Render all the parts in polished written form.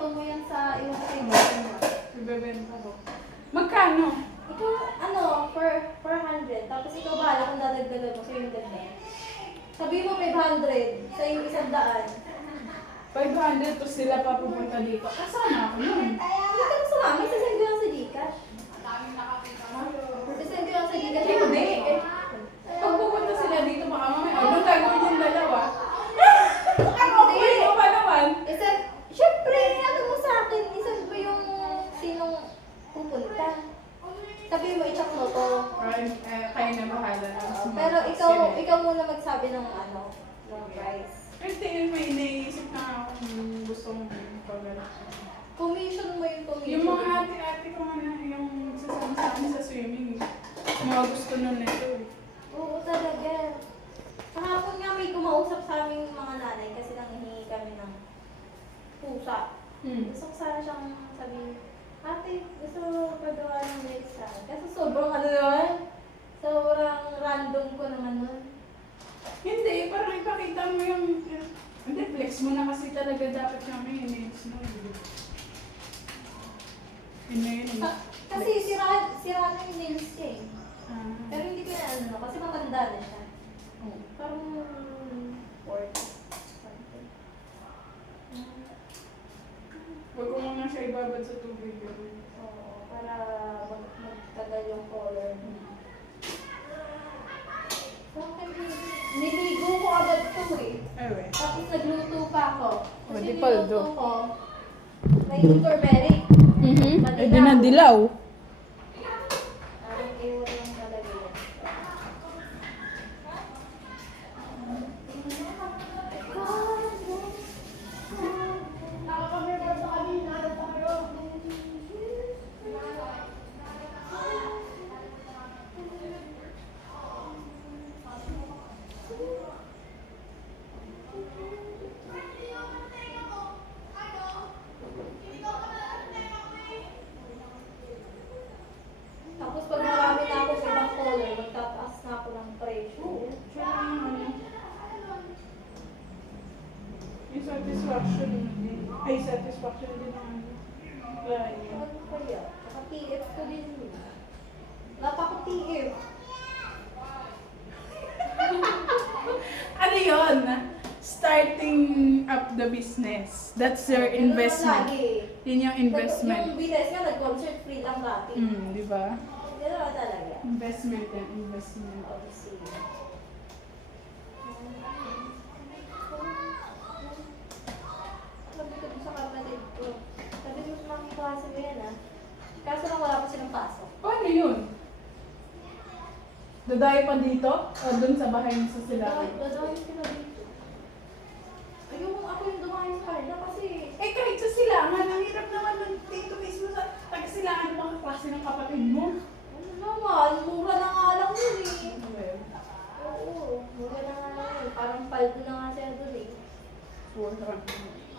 ibebenta mo yan sa ilang table. Ibebenta ko. Magkano? Ikaw, ano, 400. Tapos ikaw bahala kung dadagdagan mo sa yung dagdag. Sabi mo 500, sa yung 100. 500 to sila pa pupunta dito. Kasama ako nun. Hindi ka na sumama, sasend ko lang sa Gcash. Sasend ko lang sa Gcash. Hindi. Pag pupunta sila dito, baka mamaya, anong gagawin yung dalawa? Ang awkward mo pa naman. Siyempre, ano mo sa akin, isend mo yung sinong pupunta. Sabi mo, i-check mo to. Kaya na bahala. Pero ikaw muna magsabi ng ano, ng price. Pero tingin mo, iniisip na ako kung gusto mong pagano. Commission mo yung commission. Yung mga ate-ate ko nga yung sasama sa akin sa swimming, mga gusto nun nito eh. Oo, talaga. Kahapon nga may kumausap sa aming mga nanay kasi nanghihingi kami ng pusa. Gusto ko sana siyang sabihin, ate, gusto mo pagawa ng nails sa akin. Kasi sobrang ano naman, sobrang random ko naman nun. Hindi, parang ipakita mo yung... Hindi, flex mo na kasi talaga dapat kami yung nails mo. Yun na yun. Kasi sira na yung nails niya eh. Pero hindi ko na ano, kasi matanda na siya. Parang 40 something. Huwag ko muna siya ibabad sa tubig. Oo, para magtagal yung color. Niligo ko agad ito eh. Ewe. Tapos nagluto pa ako. Oh, Kasi di paldo. niluto ko, may turmeric. Eh, di na dilaw. Parang iwan lang talaga yan. Tapos pag marami na ako sa ibang color, magtataas na ako ng presyo. Yung satisfaction din. Ay, satisfaction din ang ano. Client. Ano kaya? Saka TF ko din. Wala pa akong TF. Ano yun? Starting up the business. That's your Ganun naman investment. lagi. Yun yung investment. Yung business nga, nag-concert free lang dati. Di ba? Ganun naman talaga. Investment and investment. Obviously. Sabi ko dun sa kapatid ko, sabi ko sa mga klase mo yan ah. Kaso lang wala pa silang pasok. Paano yun? Dadayo pa dito? O dun sa bahay mo sa sila? Dadahin sila dito. Ayun, ako yung dumahin sa kanila kasi Eh kahit sa silangan, ang hirap naman nun dito mismo sa taga-silangan mga klase ng kapatid mo. ano naman, mura na nga lang yun eh. Oo, mura na nga lang yun. Parang paldo na nga siya dun eh.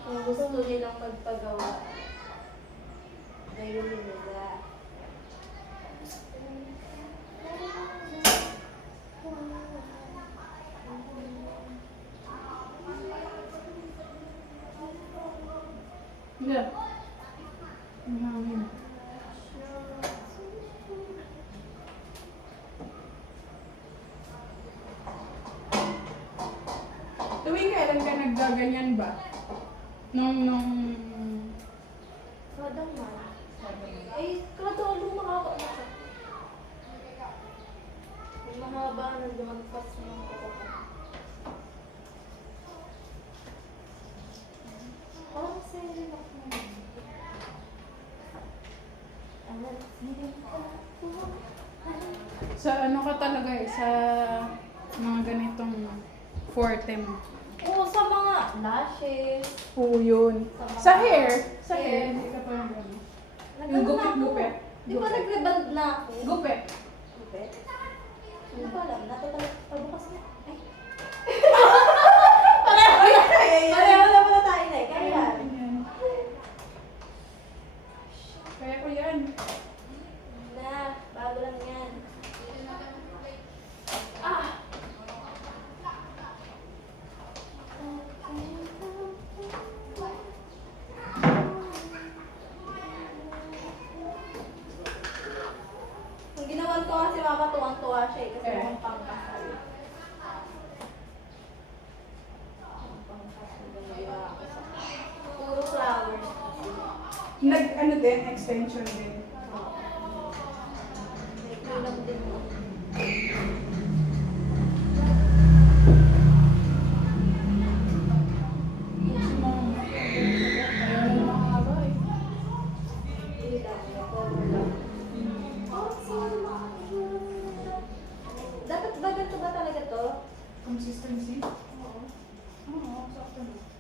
Kung gusto nilang magpagawa, ngayon nila. Hindi. Ang hangin. Tuwing kailan ka naggaganyan ba? Nung... Kada man. Eh, kada lumahaba na siya. Yung mahaba na lumagpas na yung kuko ko. Parang sa'yo ako naman. Sa ano ka talaga eh, sa mga ganitong forte mo. Oo, sa mga lashes. Oo, yun. Sa hair. Sa hair, hindi ka pa yung gano'n. Yung gupit-gupit. Di ba nag-reband na ako? Gupit. Gupit? Hindi ko alam. Natutulog. Pagbukas na. Ay. Pareho na pala tayo na eh. Kaya yan. Kaya ko yan. Na, bago lang yan. Ah! Nag-ano din, extension din. May kulang din mo. Kasi mga ayaw na mahaba eh. Kulang. Wala. Dapat ba ganito ba talaga to? Consistency? Oo. Oo, sakto na.